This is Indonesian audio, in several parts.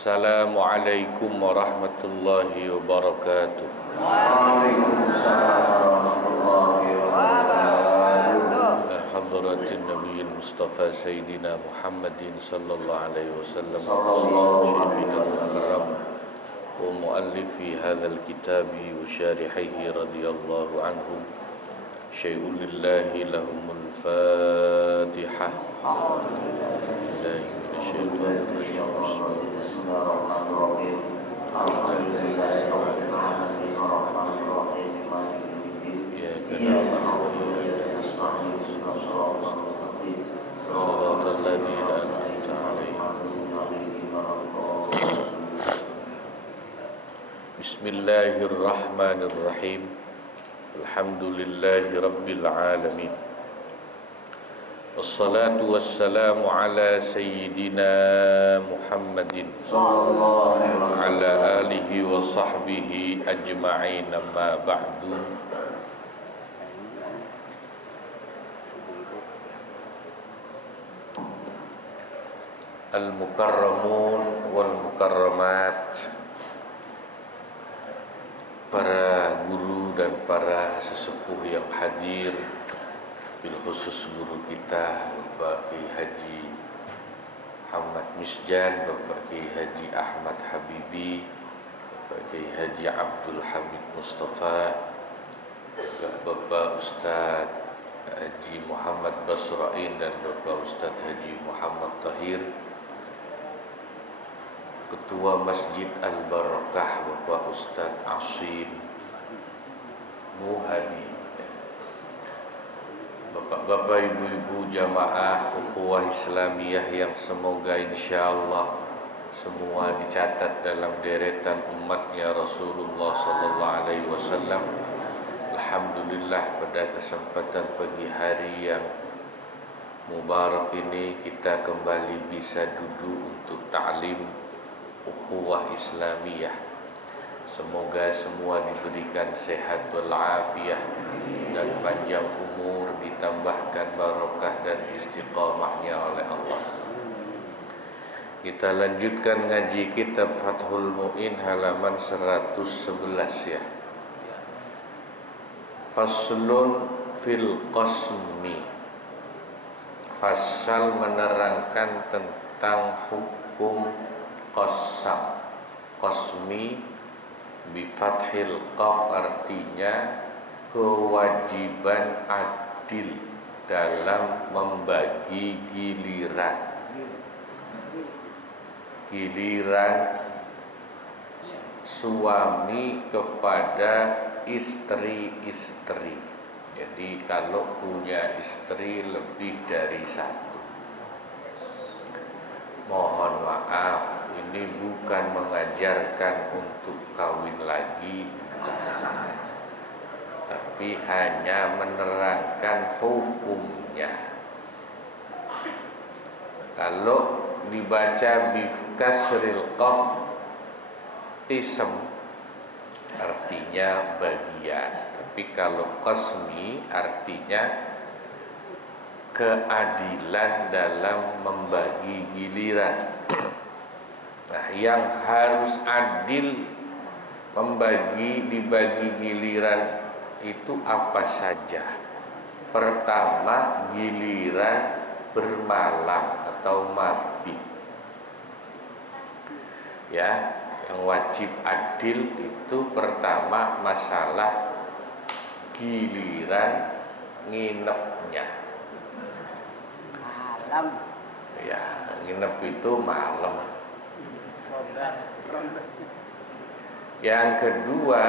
Assalamualaikum warahmatullahi wabarakatuh. Waalaikumsalam warahmatullahi wabarakatuh. Hadratin Nabiyil Mustafa Sayyidina Muhammadin sallallahu alaihi wasallam Syekhina al-Mukarram wa muallifi hadzal kitabi wa syarihihi radhiyallahu anhum syai'un lillahi lahumul Fatihah. Billahi minasyaitonir rajim. Bismillahirrahmanirrahim. Alhamdulillahi rabbil alamin arrahmanir rahim maliki yaumiddin. Iyyaka na'budu wa iyyaka nasta'in ihdinas siratal mustaqim Shiratal ladzina an'amta 'alaihim. Bismillahirrahmanirrahim. Alhamdulillahi rabbil alamin. Wassalatu wassalamu ala sayyidina Muhammadin sallallahu alaihi wa ala alihi wa sahbihi ajma'in, amma ba'du. Al-mukarramun wal mukarramat, para guru dan para sesepuh yang hadir, bil khusus guru kita Bapak Kiai Haji Muhammad Misjan, Bapak Kiai Haji Ahmad Habibi, Bapak Kiai Haji Abdul Hamid Mustafa, Bapak Ustadz Haji Muhammad Basra'in dan Bapak Ustadz Haji Muhammad Tahir, Ketua Masjid Al-Barakah Bapak Ustadz Asim Muhadi, Bapak-bapak, ibu-ibu jamaah ukhuwah Islamiyah yang semoga insyaallah semua dicatat dalam deretan umatnya Rasulullah sallallahu alaihi wasallam. Alhamdulillah, pada kesempatan pagi hari yang mubarak ini kita kembali bisa duduk untuk ta'lim ukhuwah Islamiyah. Semoga semua diberikan sehat walafiat dan panjang umur, ditambahkan barokah dan istiqamahnya oleh Allah. Kita lanjutkan ngaji kitab Fathul Mu'in halaman 111 ya. Faslun fil qasmi. Fasal menerangkan tentang hukum qasam. Qasmi bifathil qaf artinya kewajiban adil dalam membagi giliran suami kepada istri-istri. Jadi kalau punya istri lebih dari satu, mohon maaf, ini bukan mengajarkan untuk kawin lagi, tapi hanya menerangkan hukumnya. Kalau dibaca bikasril qaf ism artinya bagian, tapi kalau qasmi artinya keadilan dalam membagi giliran. Nah, yang harus adil dibagi giliran itu apa saja? Pertama, giliran bermalam atau mabit. Ya, yang wajib adil itu pertama masalah giliran nginepnya. Malam. Ya, nginep itu malam. Yang kedua,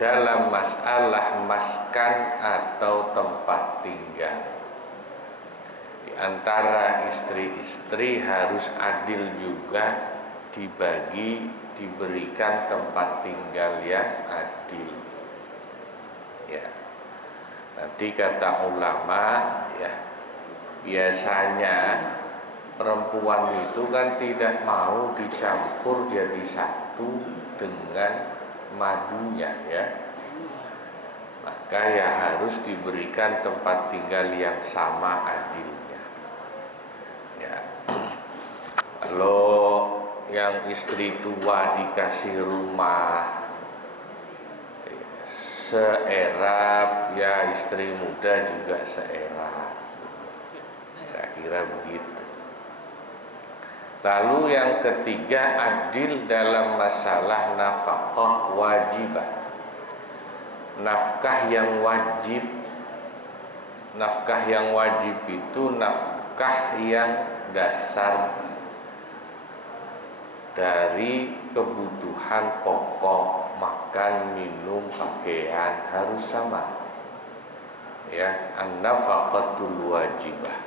dalam masalah maskan atau tempat tinggal. Di antara istri-istri harus adil juga diberikan tempat tinggal yang adil. Ya. Nanti kata ulama, ya, biasanya perempuan itu kan tidak mau dicampur jadi satu dengan madunya, ya. Maka ya harus diberikan tempat tinggal yang sama adilnya. Ya. Kalau yang istri tua dikasih rumah seerap, ya istri muda juga seerap. Kira-kira begitu. Lalu yang ketiga, adil dalam masalah nafkah wajibah. Nafkah yang wajib. Nafkah yang wajib itu nafkah yang dasar dari kebutuhan pokok, makan, minum, pakaian harus sama. Ya, an-nafaqatul wajibah.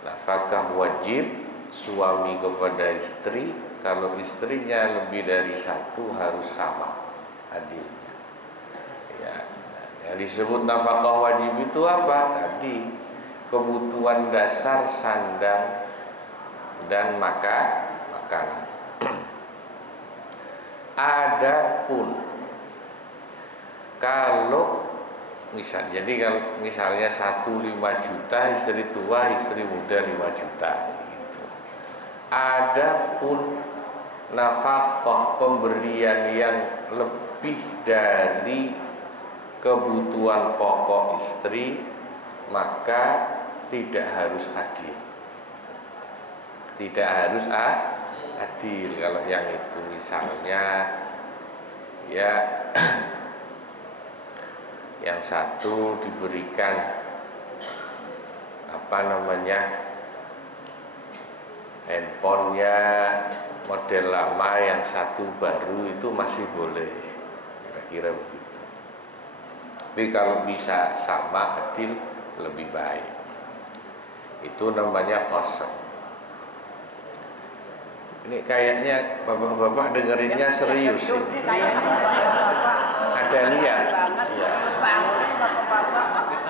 Nafkah wajib suami kepada istri, kalau istrinya lebih dari satu harus sama adilnya. Ya, yang disebut nafkah wajib itu apa? Tadi kebutuhan dasar sandang dan makanan. Adapun kalau kalau misalnya 5 juta, istri tua, istri muda 5 juta gitu. Adapun nafkah pemberian yang lebih dari kebutuhan pokok istri, maka tidak harus adil. Tidak harus adil kalau yang itu misalnya ya yang satu diberikan handphonenya model lama, yang satu baru, itu masih boleh, kira-kira begitu. Tapi kalau bisa sama adil lebih baik. Itu namanya qasam. Ini kayaknya bapak-bapak dengerinnya serius ini. Ada lihat? Ya.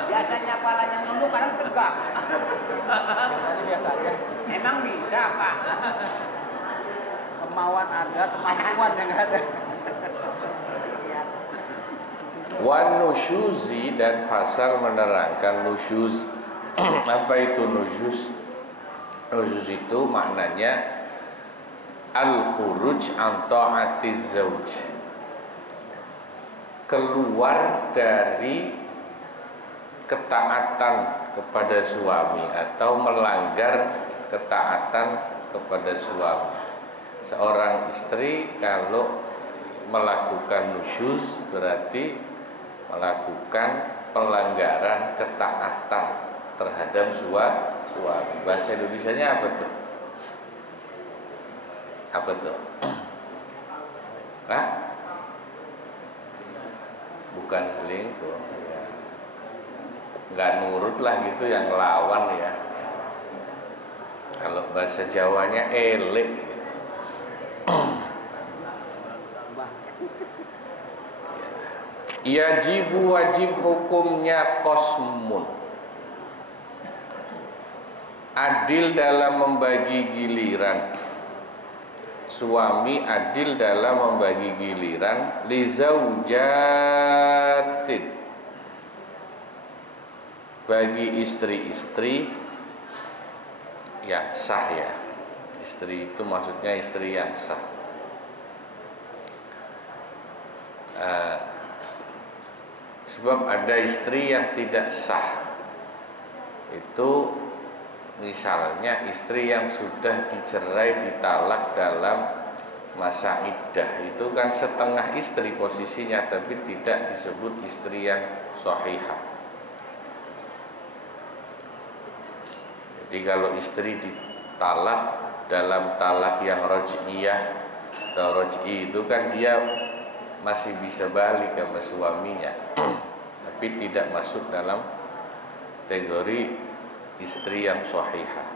Biasanya kepalanya nunduk, kadang tegak. Ini biasa aja. Emang bisa, Pak. Kemauan ada, kemampuan yang nggak ada. Wan nusyuzi, dan fasal menerangkan nusyuz. Apa itu nusyuz? Nusyuz itu maknanya al-khuruj an ta'atiz zauj, keluar dari ketaatan kepada suami atau melanggar ketaatan kepada suami. Seorang istri kalau melakukan nusyuz berarti melakukan pelanggaran ketaatan terhadap suami. Bahasa Indonesianya apa tuh? Apa tuh? Bukan selingkuh ya. Nggak nurut lah gitu, yang ngelawan ya. Kalau bahasa Jawanya elek gitu. Yajibu, wajib hukumnya qasmun, adil dalam membagi giliran. Suami adil dalam membagi giliran li zaujatin, bagi istri-istri yang sah ya. Istri itu maksudnya istri yang sah. Sebab ada istri yang tidak sah. Itu misalnya istri yang sudah dicerai, ditalak dalam masa iddah, itu kan setengah istri posisinya, tapi tidak disebut istri yang sahihah. Jadi kalau istri ditalak dalam talak yang raj'iyah atau raj'i, itu kan dia masih bisa balik sama suaminya, tapi tidak masuk dalam kategori istri yang sahihah.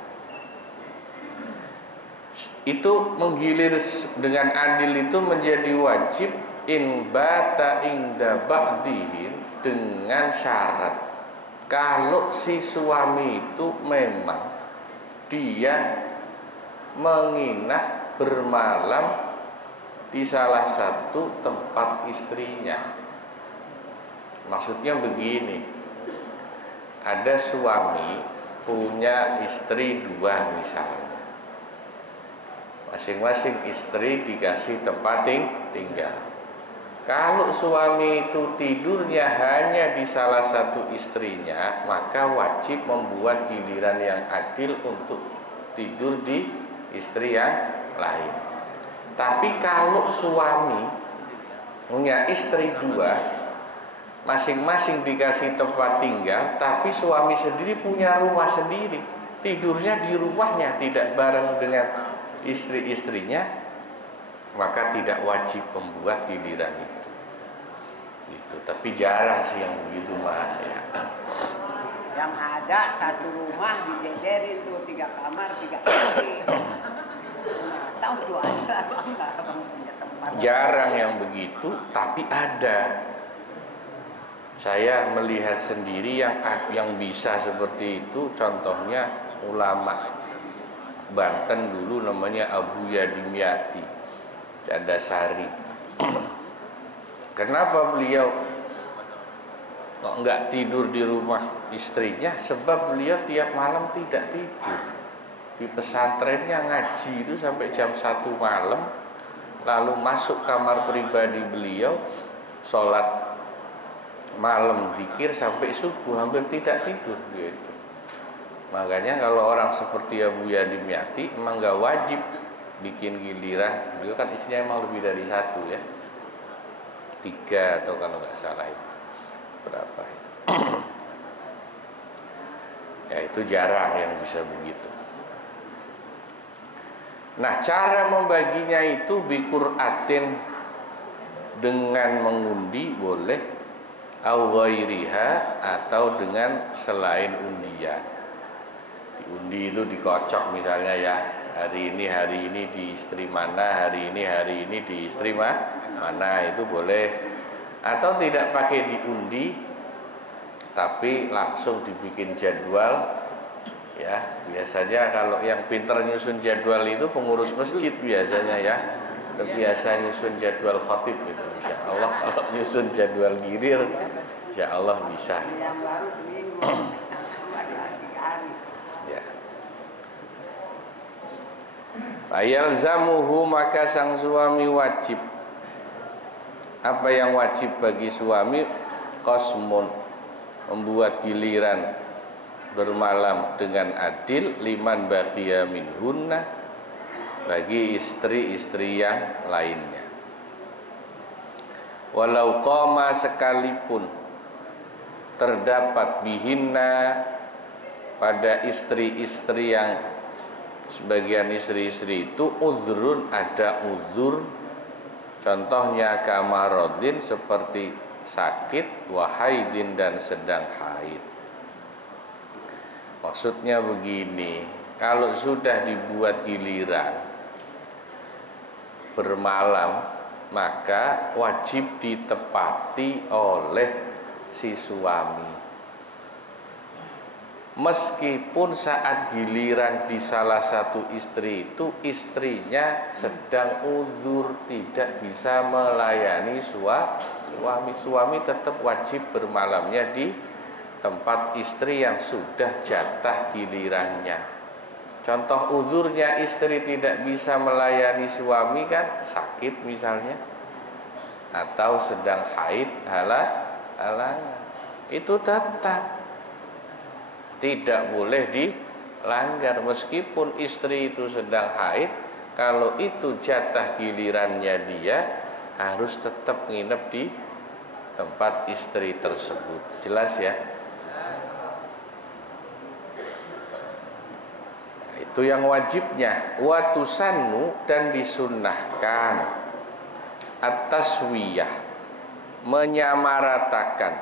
Itu menggilir dengan adil itu menjadi wajib in bata inda ba'dihim, dengan syarat kalau si suami itu memang dia menginap bermalam di salah satu tempat istrinya. Maksudnya begini, ada suami punya istri 2 misalnya. Masing-masing istri dikasih tempat tinggal. Kalau suami itu tidurnya hanya di salah satu istrinya, maka wajib membuat giliran yang adil untuk tidur di istri yang lain. Tapi kalau suami punya istri dua, masing-masing dikasih tempat tinggal, tapi suami sendiri punya rumah sendiri, tidurnya di rumahnya tidak bareng dengan istri-istrinya, maka tidak wajib membuat giliran itu. Tapi jarang sih yang begitu mah ya. Yang ada satu rumah dijejerin tuh 3 kamar 3 istri. Tahu tuh ada abang punya tempat. Jarang yang begitu, tapi ada. Saya melihat sendiri yang bisa seperti itu, contohnya ulama Banten dulu namanya Abu Yadimyati Jandasari. Kenapa beliau kok enggak tidur di rumah istrinya? Sebab beliau tiap malam tidak tidur. Di pesantrennya ngaji itu sampai jam 1 malam, lalu masuk kamar pribadi beliau, sholat malam, zikir sampai subuh, hampir tidak tidur gitu. Makanya kalau orang seperti Abu Yadimyati emang enggak wajib bikin giliran. Beliau kan istrinya emang lebih dari 1 ya. 3 atau kalau nggak salah itu berapa ya, itu jarang yang bisa begitu. Nah, cara membaginya itu biqur'atin, dengan mengundi boleh, au ghairiha, atau dengan selain undian. Diundi itu dikocok misalnya ya, hari ini di istri mana, hari ini di istri mana, itu boleh. Atau tidak pakai diundi, tapi langsung dibikin jadwal ya. Biasanya kalau yang pintar nyusun jadwal itu pengurus masjid biasanya ya, biasa nyusun jadwal khatib itu. Insya Allah kalau nyusun jadwal girir, insya Allah bisa. Yang baru seminggu, ada 3 hari. Ya. Ayalzamuhu, maka sang suami wajib. Apa yang wajib bagi suami? Qasmun, membuat giliran bermalam dengan adil, liman baqiya minhunna, bagi istri-istri yang lainnya. Walau qama, sekalipun terdapat bihinna, pada istri-istri yang sebagian istri-istri itu uzrun, ada uzur. Contohnya kamarodin, seperti sakit, wahaidin, dan sedang haid. Maksudnya begini, kalau sudah dibuat giliran bermalam, maka wajib ditepati oleh si suami. Meskipun saat giliran di salah satu istri itu istrinya sedang uzur, tidak bisa melayani suami tetap wajib bermalamnya di tempat istri yang sudah jatah gilirannya. Contoh uzurnya istri tidak bisa melayani suami kan sakit misalnya, atau sedang haid halangan, itu tetap tidak boleh dilanggar. Meskipun istri itu sedang haid, kalau itu jatah gilirannya dia, harus tetap nginep di tempat istri tersebut. Jelas ya? Itu yang wajibnya. Wa tusannu, dan disunnahkan, at-taswiyah, menyamaratakan,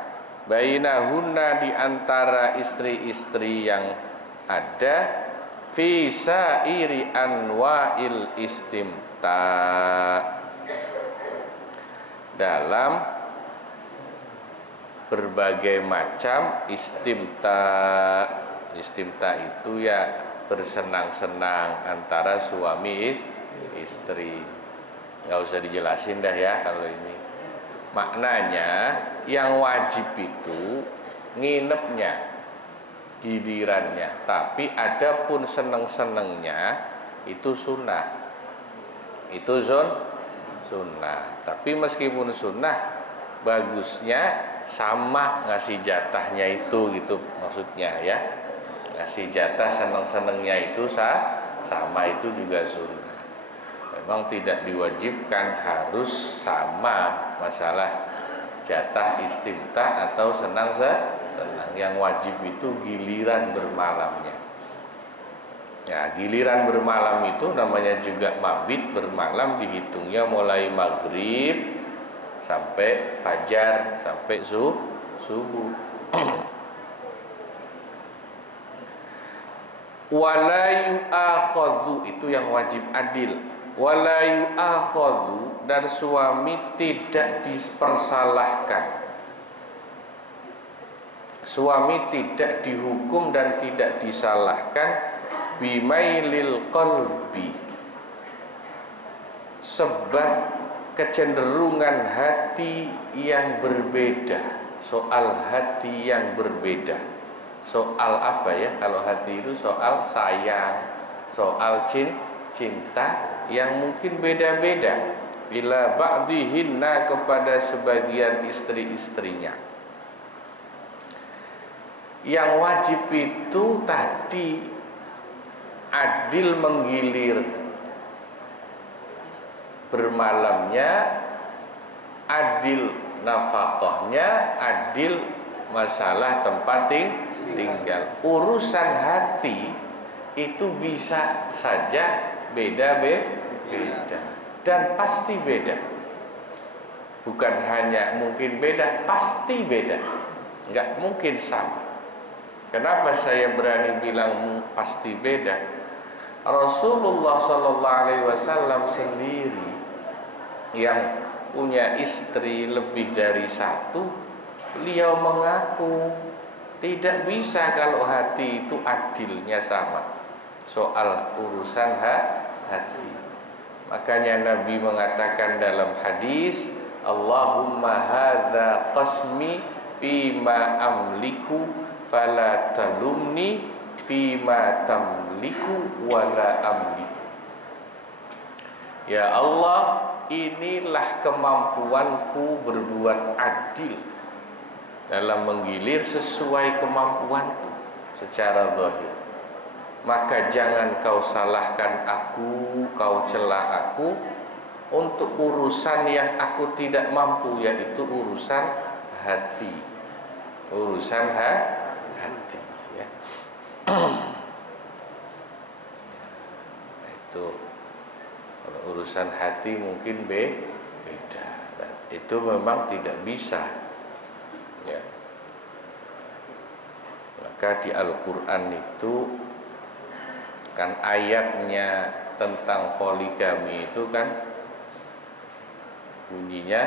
bainahunna, di antara istri-istri yang ada, fi sairi anwa'il istimta, dalam berbagai macam istimta. Istimta itu ya bersenang-senang antara suami istri. Nggak usah dijelasin dah ya kalau ini. Maknanya yang wajib itu nginepnya, gilirannya. Tapi adapun seneng-senengnya itu sunnah. Itu sunnah. Tapi meskipun sunnah, bagusnya sama ngasih jatahnya itu gitu maksudnya ya. Ngasih jatah seneng-senengnya itu sama itu juga sunnah. Memang tidak diwajibkan harus sama masalah jatah istimta atau senang. Yang wajib itu giliran bermalamnya. Ya, giliran bermalam itu namanya juga mabit, bermalam dihitungnya mulai maghrib sampai fajar, sampai subuh. Wala yu'akhadhu, itu yang wajib adil. Wala yu'akhadhu, dan suami tidak dipersalahkan. Suami tidak dihukum dan tidak disalahkan bimailil qalbi, sebab kecenderungan hati yang berbeda. Soal hati yang berbeda. Soal apa ya? Kalau hati itu soal sayang, soal cinta yang mungkin beda-beda. Bila ba'dihinna, kepada sebagian istri-istrinya. Yang wajib itu tadi adil menggilir bermalamnya, adil nafkahnya, adil masalah tempat tinggal. Urusan hati itu bisa saja beda-beda dan pasti beda. Bukan hanya mungkin beda, pasti beda. Enggak mungkin sama. Kenapa saya berani bilang pasti beda? Rasulullah SAW sendiri yang punya istri lebih dari satu, beliau mengaku tidak bisa kalau hati itu adilnya sama soal urusan hati. Makanya Nabi mengatakan dalam hadis, Allahumma hadza qasmi fima amliku fala talumni fima tamliku wala amliku. Ya Allah, inilah kemampuanku berbuat adil dalam menggilir sesuai kemampuanku secara zahir. Maka jangan kau salahkan aku, kau cela aku untuk urusan yang aku tidak mampu, yaitu urusan hati. Urusan hati ya. Itu kalau urusan hati mungkin beda. Itu memang tidak bisa ya. Maka di Al-Quran itu kan ayatnya tentang poligami itu kan bunyinya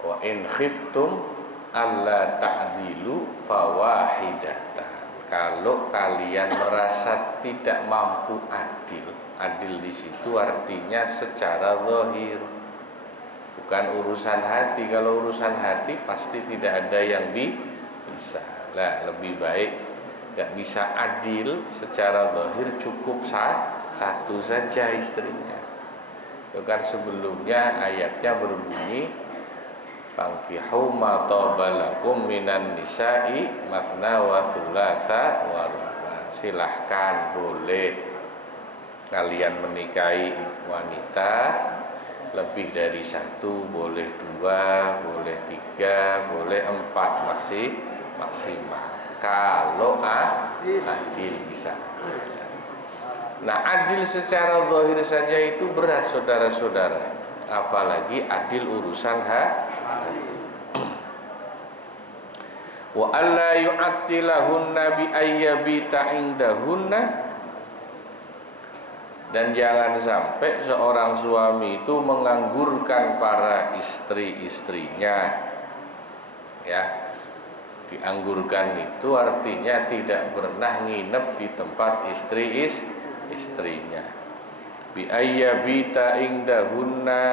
wa in khiftum alla ta'dilu fawahidatan. Kalau kalian merasa tidak mampu adil di situ artinya secara zahir, bukan urusan hati. Kalau urusan hati pasti tidak ada yang bisa. Lah lebih baik enggak bisa adil secara zahir, cukup satu saja istrinya. Itu kan sebelumnya ayatnya berbunyi Fankihu ma tabalakum minan nisa'i masna wa thulatha wa ruba. Silahkan, boleh kalian menikahi wanita lebih dari satu, boleh dua, boleh tiga, boleh empat maksimal. Kalau adil bisa. Nah, adil secara zahir saja itu berat saudara-saudara, apalagi adil urusan hati. Wa alla yu'attilahunna bi ayyabita indahunna, dan jangan sampai seorang suami itu menganggurkan para istri-istrinya ya. Dianggurkan itu artinya tidak pernah nginep di tempat istrinya. Bi ayyabita indahunna,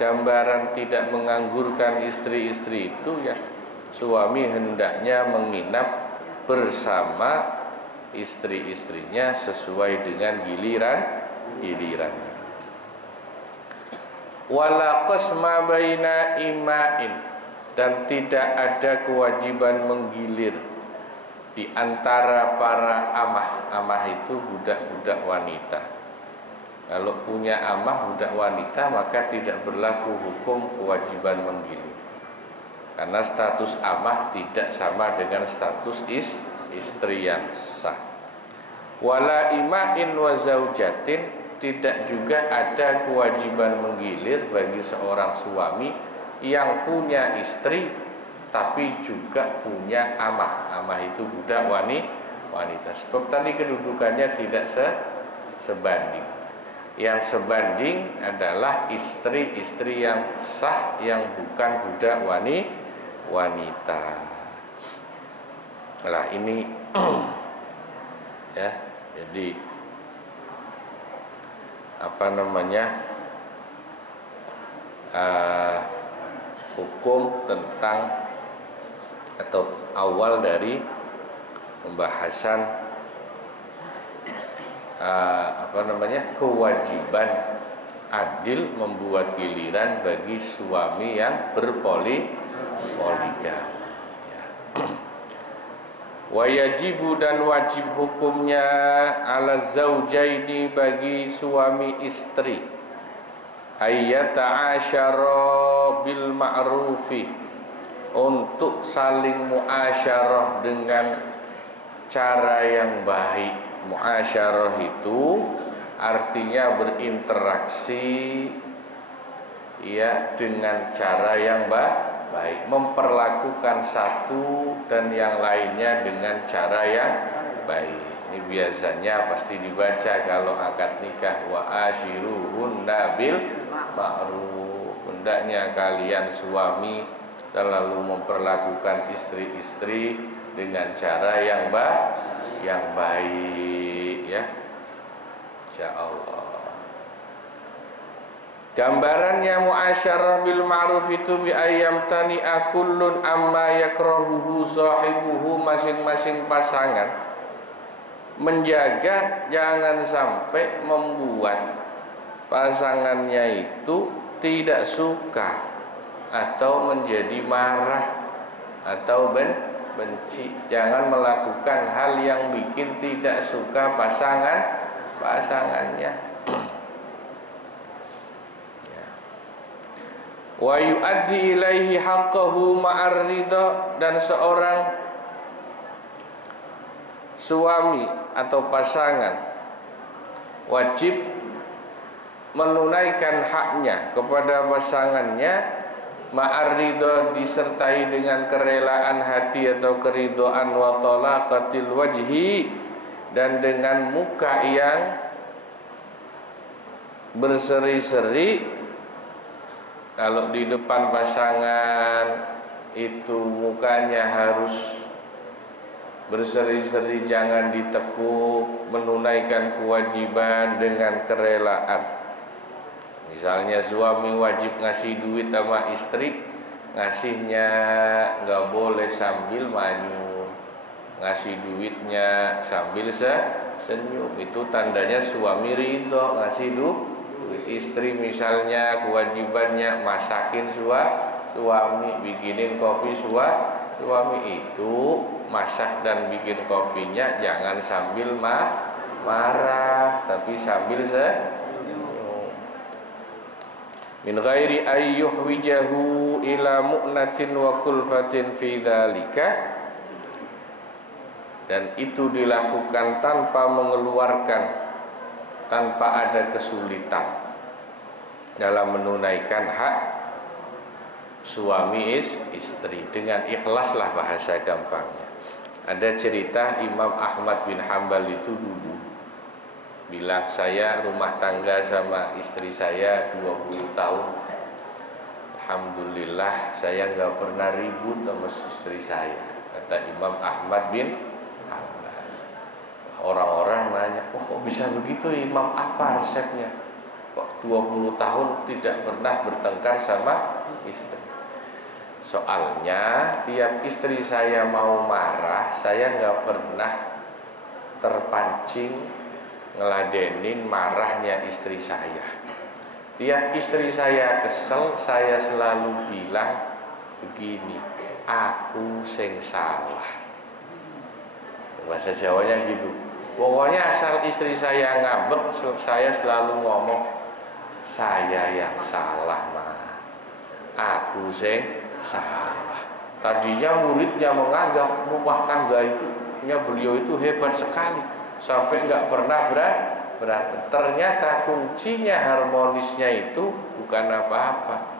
gambaran tidak menganggurkan istri-istri itu ya, suami hendaknya menginap bersama istri-istrinya sesuai dengan gilirannya. Wala qasma baina ima'in, dan tidak ada kewajiban menggilir di antara para amah. Amah itu budak-budak wanita. Kalau punya amah budak wanita maka tidak berlaku hukum kewajiban menggilir, karena status amah tidak sama dengan status istri yang sah. Wala ima'in wa zaujatin, tidak juga ada kewajiban menggilir bagi seorang suami yang punya istri tapi juga punya amah. Amah itu budak wanita. Sebab tadi kedudukannya tidak sebanding. Yang sebanding adalah istri-istri yang sah yang bukan budak wanita. Nah ini ya, jadi apa namanya, hukum tentang atau awal dari pembahasan kewajiban adil membuat giliran bagi suami yang berpoligami. Ya. Wa yajibu, dan wajib hukumnya ala zaujaini bagi suami istri ayyata asyara bil ma'rufi, untuk saling muasyarah dengan cara yang baik. Muasyarah itu artinya berinteraksi ya dengan cara yang baik, memperlakukan satu dan yang lainnya dengan cara yang baik. Ini biasanya pasti dibaca kalau akad nikah, wa ashiruhunna bil ma'ruf. Hendaknya kalian suami selalu memperlakukan istri-istri dengan cara yang baik ya, insyaallah. Gambarannya muasyarah bil ma'ruf itu bi ayyam tani'a kullun amma yakrahuhu sahibuhu, masing-masing pasangan menjaga jangan sampai membuat pasangannya itu tidak suka atau menjadi marah atau benci. Jangan melakukan hal yang bikin tidak suka pasangannya. Wa yu'addi ilaihi haqqahu ma'ar ridha, dan seorang suami atau pasangan wajib menunaikan haknya kepada pasangannya ma'ar ridha, disertai dengan kerelaan hati atau keridhaan, wa talaqatil wajhi, dan dengan muka yang berseri-seri. Kalau di depan pasangan itu mukanya harus berseri-seri, jangan ditekuk, menunaikan kewajiban dengan kerelaan. Misalnya suami wajib ngasih duit sama istri, ngasihnya nggak boleh sambil manyun, ngasih duitnya sambil senyum. Itu tandanya suami ridho ngasih duit. Istri misalnya kewajibannya masakin suami, bikinin kopi suami, itu masak dan bikin kopinya jangan sambil marah, tapi sambil min ghairi ayyuhwijahu ila mu'natin wa kulfatin fi dzalika, dan itu dilakukan tanpa mengeluarkan, tanpa ada kesulitan dalam menunaikan hak suami istri, dengan ikhlaslah bahasa gampangnya. Ada cerita Imam Ahmad bin Hanbal itu dulu bilang, saya rumah tangga sama istri saya 20 tahun. Alhamdulillah saya nggak pernah ribut sama istri saya, kata Imam Ahmad bin Hanbal. Orang-orang nanya, kok bisa begitu Imam, apa resepnya? Kok 20 tahun tidak pernah bertengkar sama istri? Soalnya tiap istri saya mau marah, saya nggak pernah terpancing, ngeladenin marahnya istri saya. Tiap istri saya kesel, saya selalu bilang begini, aku sing salah. Bahasa Jawanya gitu. Pokoknya asal istri saya ngambek, saya selalu ngomong, saya yang salah mah, aku sing salah. Tadinya muridnya menganggap rumah tangga itu beliau itu hebat sekali, sampai nggak pernah berantem. Ternyata kuncinya harmonisnya itu bukan apa-apa.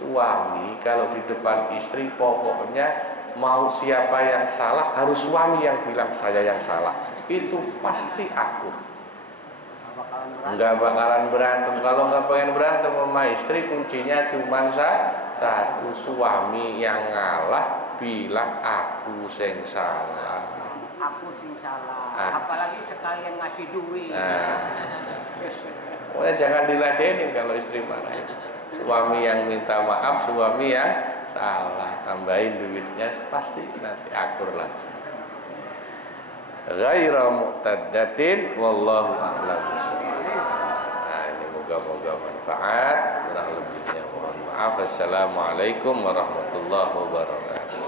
Suami kalau di depan istri pokoknya mau siapa yang salah harus suami yang bilang saya yang salah. Itu pasti akur. Nggak bakalan berantem. Kalau nggak pengen berantem sama istri, kuncinya cuma satu, suami yang ngalah bilang aku sing salah. Aku sing salah. Apalagi sekalian ngasih duit. Pokoknya jangan diladenin kalau istri marah. Suami yang minta maaf, suami yang salah, tambahin duitnya pasti nanti akur lagi. Ghaira muqtaddatin wallahu a'lam bishawab. Nah, ini moga-moga manfaat. Kurang lebihnya mohon maaf. Assalamualaikum warahmatullahi wabarakatuh.